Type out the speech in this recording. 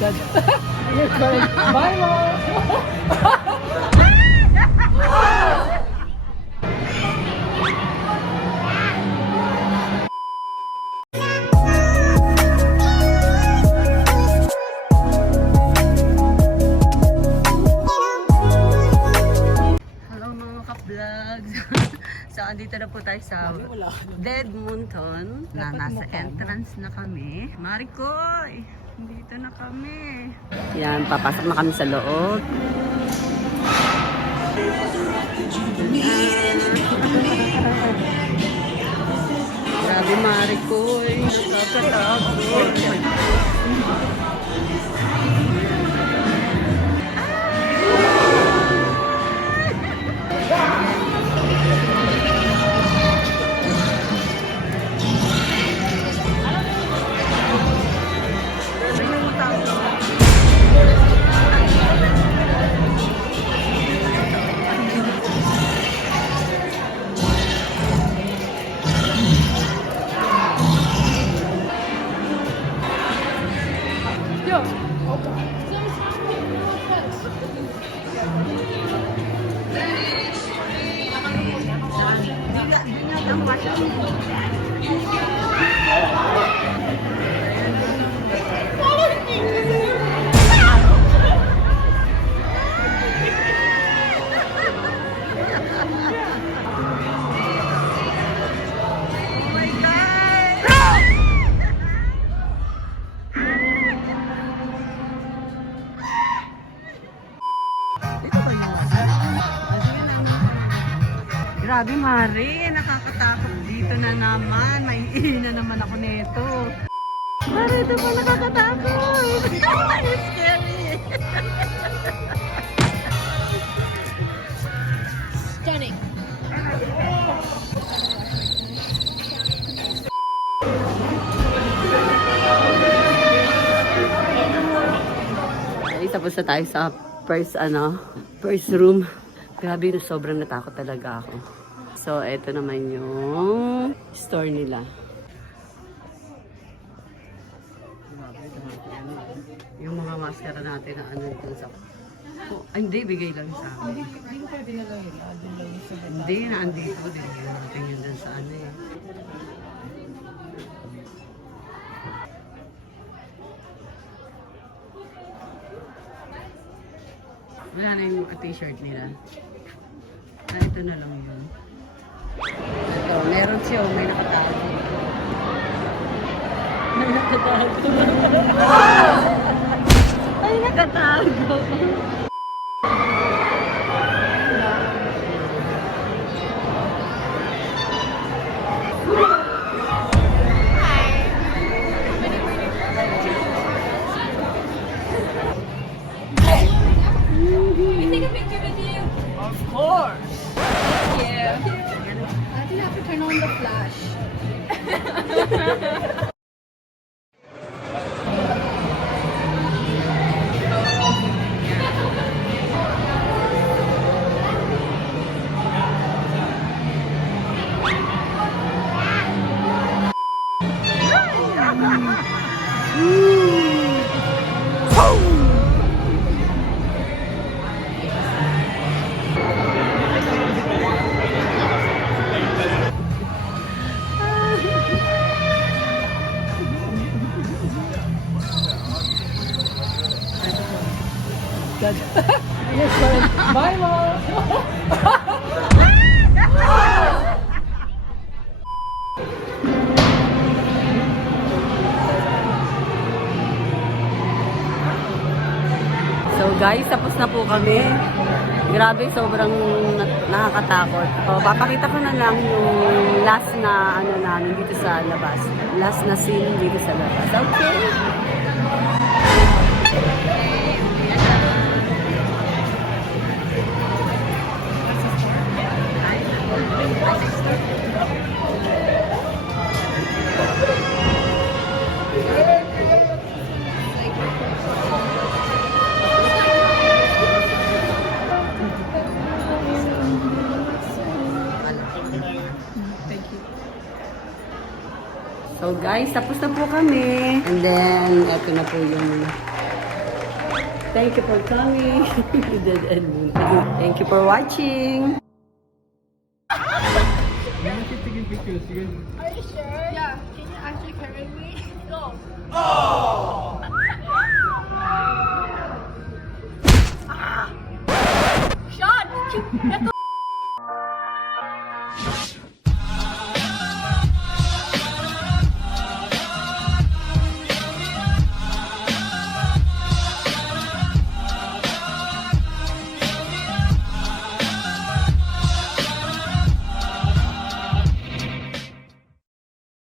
Bye, Mom! Hello mga ka-vlogs! So, andito na po tayo sa Edmonton. Nasa entrance na kami. Marikoy! Dito na kami. Yan, papasok na kami sa loob. Grabe Marikoy! Nakakatakot! Grabe Mari, nakakatakot dito na naman. Maiihi na naman ako nito. Mari, ito pa nakakatakot. It's scary. Stunning. Ay, tapos na tayo sa first room. Grabe, sobrang natakot talaga ako. So, eto naman yung store nila. Yung mga maskara natin na ano dun sa... Oh, hindi, bigay lang sa akin. Hindi ko pwede na lang yun. Hindi, naandito. Bigay natin yun dun sa ano eh. Wala na yung t-shirt nila. Ito na lang yun. Ito, meron siya. May nakatago. May nakatago. Ay, nakatago. Of course! Yeah. I think I have to turn on the flash. Bye, Mom! So guys, tapos na po kami. Grabe, sobrang nakakatakot. So, papakita ko na lang yung last na ano namin dito sa labas. Last na scene dito sa labas. Okay? So guys, tapos na po kami. And then, eto na po yung Thank you for coming. Dead End Mountain. Thank you for watching. Are you sure? Yeah. Can you actually carry me? Go. Oh! Sean!